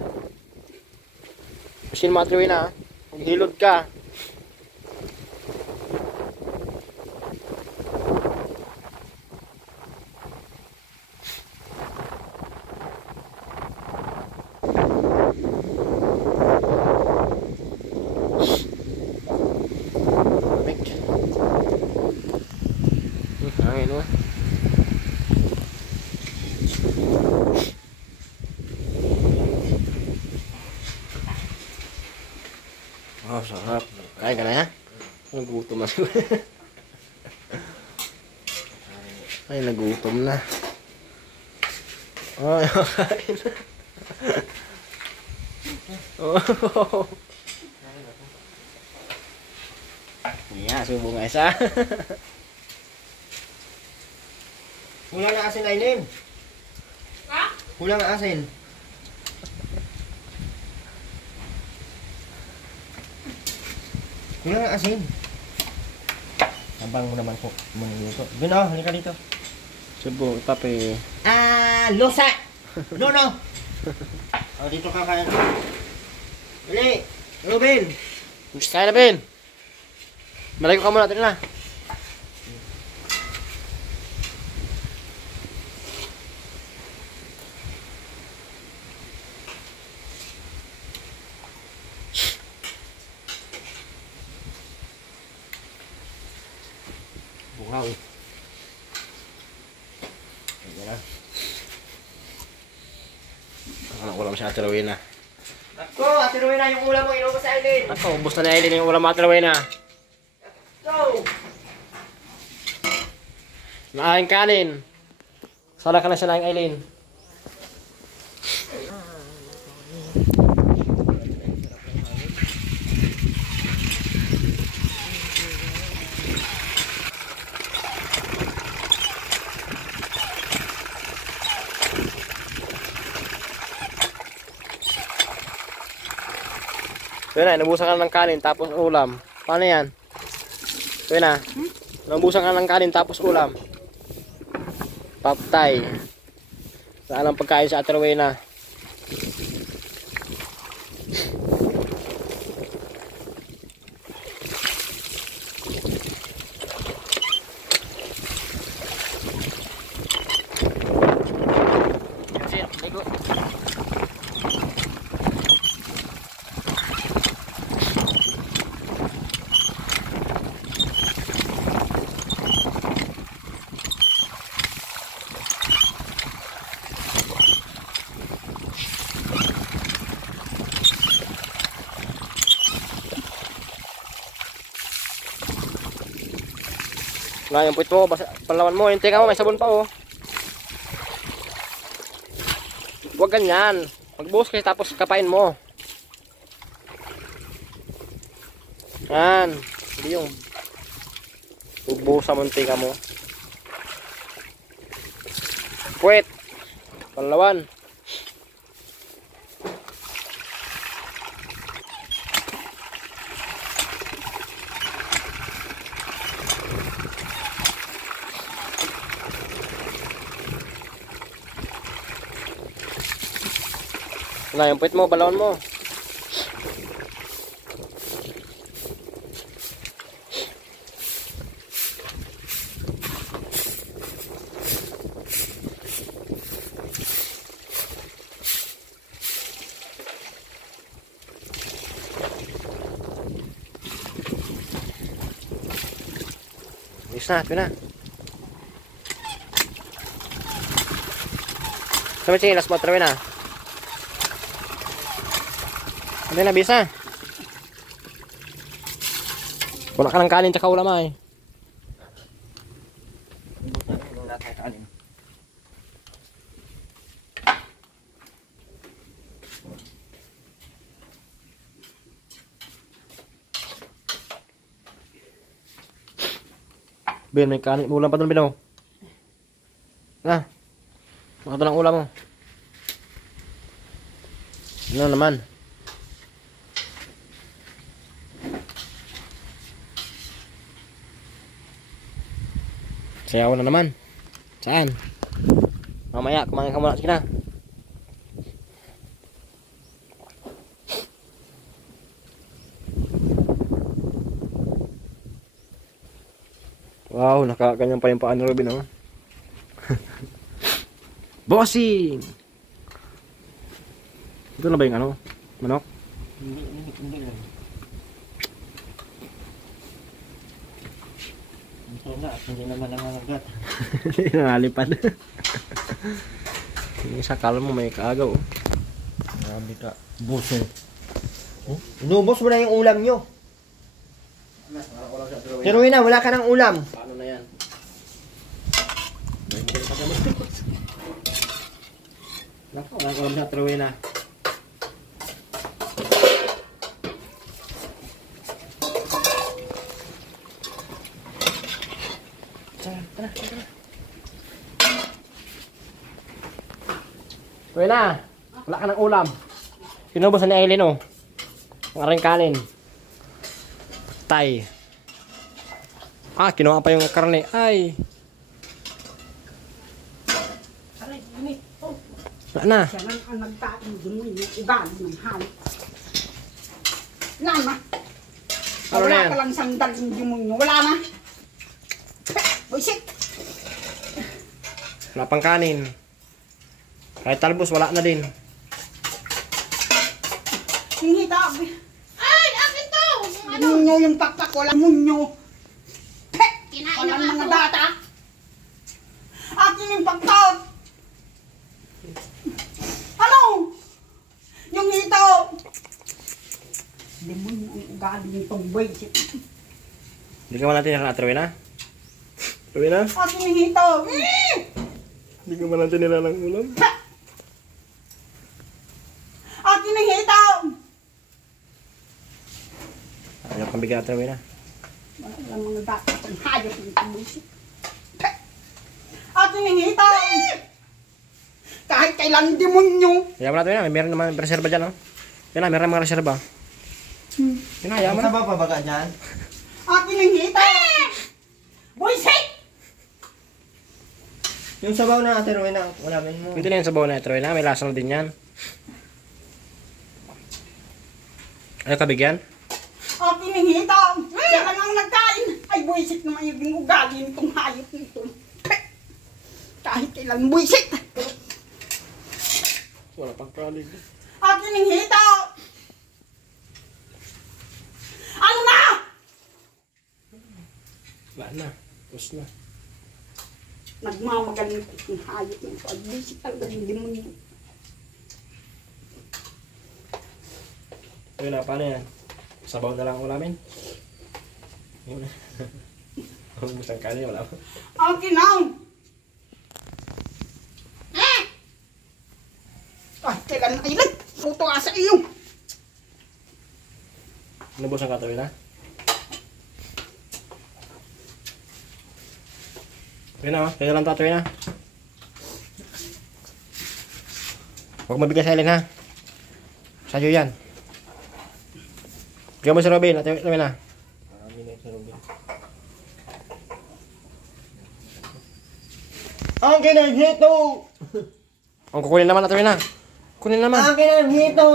Basain mo Ate Wena. Maghilod ka. Hangin mo. Oh, sarap. Kain ka na ya? Nagutom na siya. Ay, nagutom na. Ay, kain na. Oh. Yeah, subo nga isa. Kulang na asin, Aileen. Ha? Kulang na asin. Kulang na asin. Abang mo naman po manuluto. Bino, halika dito. Subo, tapi. Lusa! No. Oh, dito ka kaya. Dali! Ruben! Gusto tayo na, Ben. Malayo ka muna, na. Bungaw. Ayan na. Ang ulam sa Ate Rowena. Ako, Ate Rowena, yung ulam mo, inubos sa Aileen. Ako, ubos na ni Aileen yung ulam Ate Rowena. Go! Naaking kanin. Sala ka na siya na yung Aileen. Yun na, nabusan ka ng kanin tapos ulam. Paano yan? Yun na, nabusan ka ng kanin tapos ulam. Paptay. Saan ang pagkain sa Ate Rowena? Nga, yung puwit mo, panlawan mo, yung tinga mo, may sabon pa oh. Huwag ganyan. Magbuhos kayo tapos kapain mo. Yan. Hindi yung bubuhusan mo yung tinga mo. Puwit. Panlawan. Wala yung puwit mo, balon mo. Ayos na, ito na. Sabi siya, last matrawin na. Hindi na, bisa. Wala ka ng kanin tsaka ulam ay. Ben, may kanin. Ulam pa doon, Ben, oh. Na. Baka ito ng ulam mo. Ano naman? Sayaw na naman. Saan? Mamaya, kumain ka muna. Sige na. Wow, nakaganyan pa yung paan ni Robin, oh. Bossing! Ito na ba yung ano? Manok? Hindi lang. Ito na, at hindi naman nangangagat. Nangalipad. Yung sakal mo may kaagaw, oh. Grabe ka. Buso. Oh? Inubos mo na yung ulam nyo. Pero na, wala ka ng ulam. Paano na yan? Naku, wala ko alam sa Truwin na. Truwin na, wala ka ng ulam. Pinubusan ni Aileen, oh. Ang aring kanin. Tay. Ah, kinuha pa yung karne. Ay. Aray, init. Oh, Wala na. siya man ang nagkain din yung ugali ng halik. Wala na. Ano na Wala yan? ka lang sandal yung demonyo. Wala na. Buisit. Wala pang kanin. Kahit talbos, wala na din. Yung hita. Ay, akin to! Yung ano? Munyo yung pakpak. Wala munyo. Kinain Walang ng mga aso. data. Akin yung pakpak. Ano? Yung hito. Demonyo ang ugali yung pag-buisit. Hindi ka man natin nila Truwin na? Truwin na? Akin yung hito. Hindi ka man natin nila ng ulam? Akin yung hito. Ayaw kang bigyan Truwin na. Walang mga data. Ang hayop yung pag-buisit. Akin yung hito. Kahit kailan demonyo. Ayaw mo na Truwin na. May meron naman reserva dyan, oh. Yan na, meron mga reserva. Yan na, ayaw mo Ang na. sabaw pa baga dyan? Akin yung hito. Buisit. Yung sabaw na ate Rowena, ulamin mo. Ito na yung sabaw na Truwin na. May lasa na din yan. Ayaw ka bigyan? Akin yung hito. Siya lang ang nagkain. Ay, buisit naman yung ugali nitong hayop nito. Kahit kailan buisit. Wala pang kalig. Akin yung hito. Ano na? Wala na. Tapos na. Nagmamagaling itong hayop nito. Ay, buisit talaga yung demonyo. Truwin na, paano yan? Sabaw na lang ulamin? Yun na. Ang musang kanin, wala pa. Akin ang. Ay, kailan ay lang. Puto ka sa iyo. Nabos ang Truwin na? Truwin na, oh. Kaya lang Truwin na. Huwag mabigay sa Aileen, ha? Sa'yo yan. Bigyan mo si Robin, Truwin na. Marami na sa Robin. Akin ang hito! Ang kukunin naman Truwin na. Kunin naman. Akin ang hito!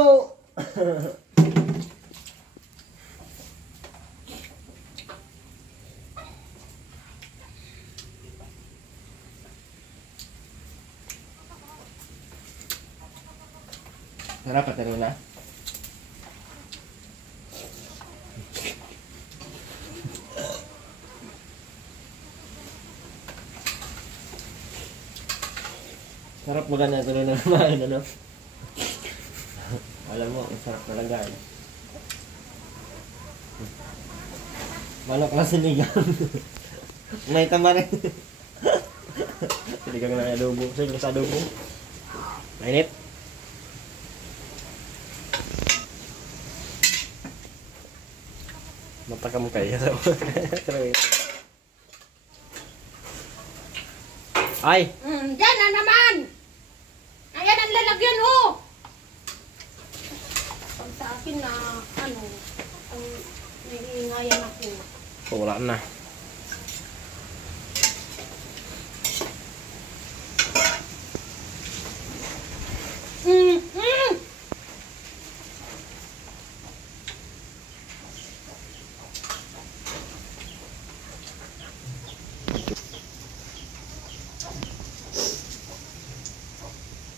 Sarap ate Rowena. Sarap mo na tuloy na kumain, ano? Alam mo, ang sarap talaga eh. Manok na sinigang. May tama rin. Siligang na adobo. Sige sa adobo. Mainit. Mata ka mo kaya. Ay! Dyan na naman! Ayan ang lalagyan, oh! Pag sa akin na, ang naiingayan ako. Oh, wala na.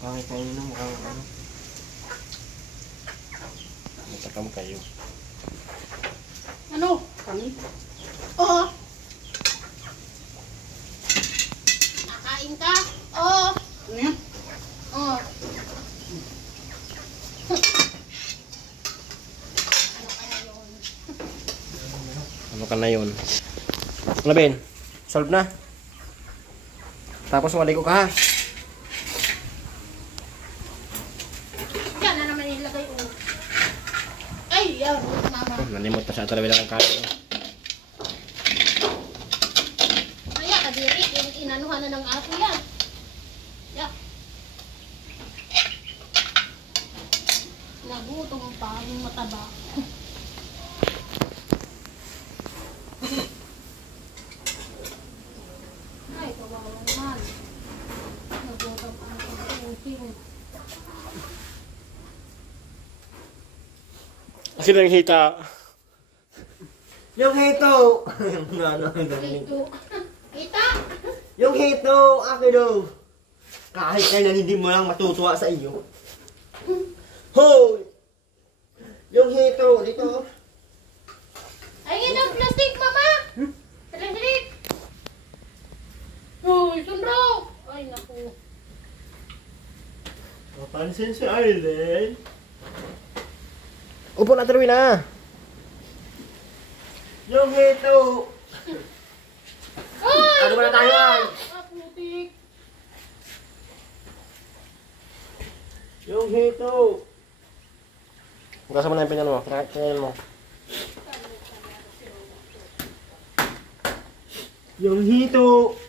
Pangit na yun, mukhang ano. Matakam kayo. Ano? Kami? Oo. Nakain ka? Oo. Ano yan? Oo. Ano ka na yun? Ano, Ben? Solve na? Tapos maligo ka ha? Yan na naman nilagay, oh. Ay, yan. Mama. Oh, nalimot na siya talaga ng kain. Kaya, kadiri. Inanuhan na ng aso yan. Yeah. Nagutom pa. Yung mataba. Ay, kawawa naman. Nagutom pa ang puting. Akin ang hita. Yung hito! Yung ano, Ito. Kita? yung hito! Akin daw! Kahit kailan hindi mo lang matutuwa sa iyo. Hoy! Yung hito! Dito! Ay, yan ang plastic, mama! Plastic! Uy, sunrok! Ay, naku. Mapansin si Arlen. Upo na, Terwina. Yung hito! Ay! Ano ba na tayo ay? Ah, putik. Yung hito! Hugasan mo na yung pinyan mo. Kinain mo. Yung hito!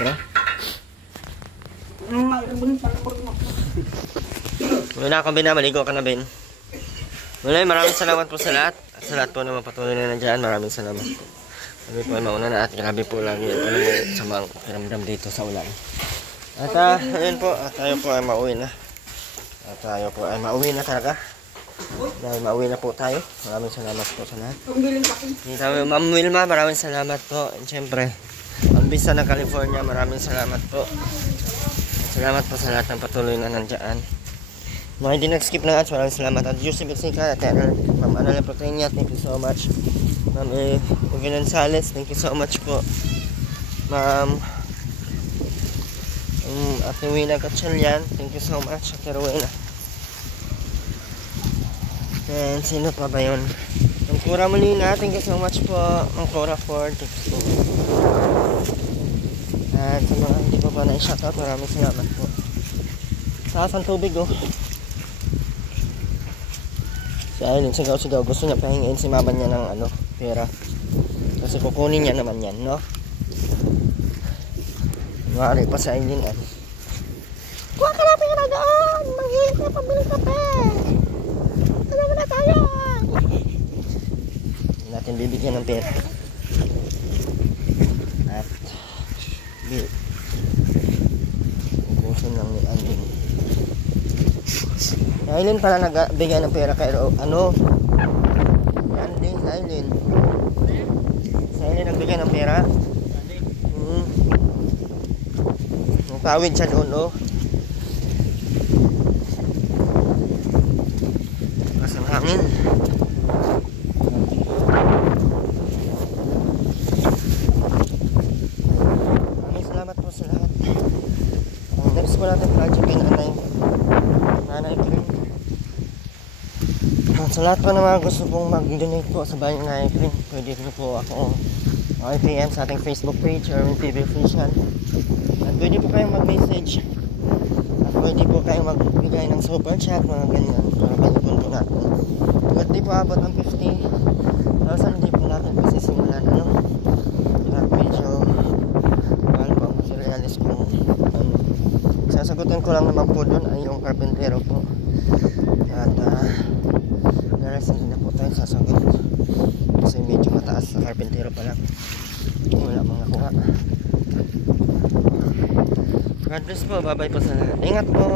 Tara. Muna akong binamaligo ka na, Ben. Muna, maraming salamat po sa lahat. At sa lahat po na mapatuloy na nandyan, maraming salamat po. Sabi po ay mauna na at grabe po lagi. Ano mo sa mga kiramdam dito sa ulan. At ayun po, at tayo po ay mauwi na. At tayo po ay mauwi na talaga. Dahil mauwi na po tayo. Maraming salamat po sa lahat. Dito, Ma'am Wilma, maraming salamat po. And syempre, ang bisa ng California, maraming salamat po. Salamat po sa lahat ng patuloy na nandyan. Mga hindi nag-skip ng ads, maraming salamat. At Juicy Bitsika, at Ma'am Anala Proteina, thank you so much. Ma'am Evelyn Sales, thank you so much po. Ma'am Ate Wina Gatchalian, thank you so much. Ate Rowena. And sino pa ba yun? Ang Cura Molina, thank you so much po. Ang Cura Ford, thank you so much. At sa mga hindi pa ba na-shoutout, maraming salamat po. Taas ang tubig, oh. Si Aileen, sigaw-sigaw. Gusto niya pahingin si mama niya ng ano, pera. Kasi kukunin niya naman yan, no? Mari pa si Aileen, ano? Kuha ka na pera doon! Manghihit na pabili kape! Ano na tayo? Hindi natin bibigyan ng pera. At ubusin lang ni Aileen. Si Aileen pala nagbigay ng pera kay ano? Yan din si Aileen. Si Aileen nagbigay ng pera. Tawid siya doon, oh. Kasang hangin. Maraming salamat po sa lahat. Ang next po natin project ay Nanay Cream. Sa lahat po na mga gusto pong mag-donate po sa bayan Nanay Cream, pwede rin po ako IPM sa ating Facebook page or TV Official. At pwede po kayong mag-message. At pwede po kayong magbigay ng super chat, mga ganyan, para maipon po natin. But di po abot ng 50,000, hindi po natin pasisimulan, ano? At medyo mahal po ang materialis kung ano. Sasagutin ko lang naman po doon ay yung karpentero po. At narasin na po tayo sasagot. Kasi medyo mataas sa karpentero pa lang. Wala mga kuha. God bless po, bye bye po sa lahat. Ingat po.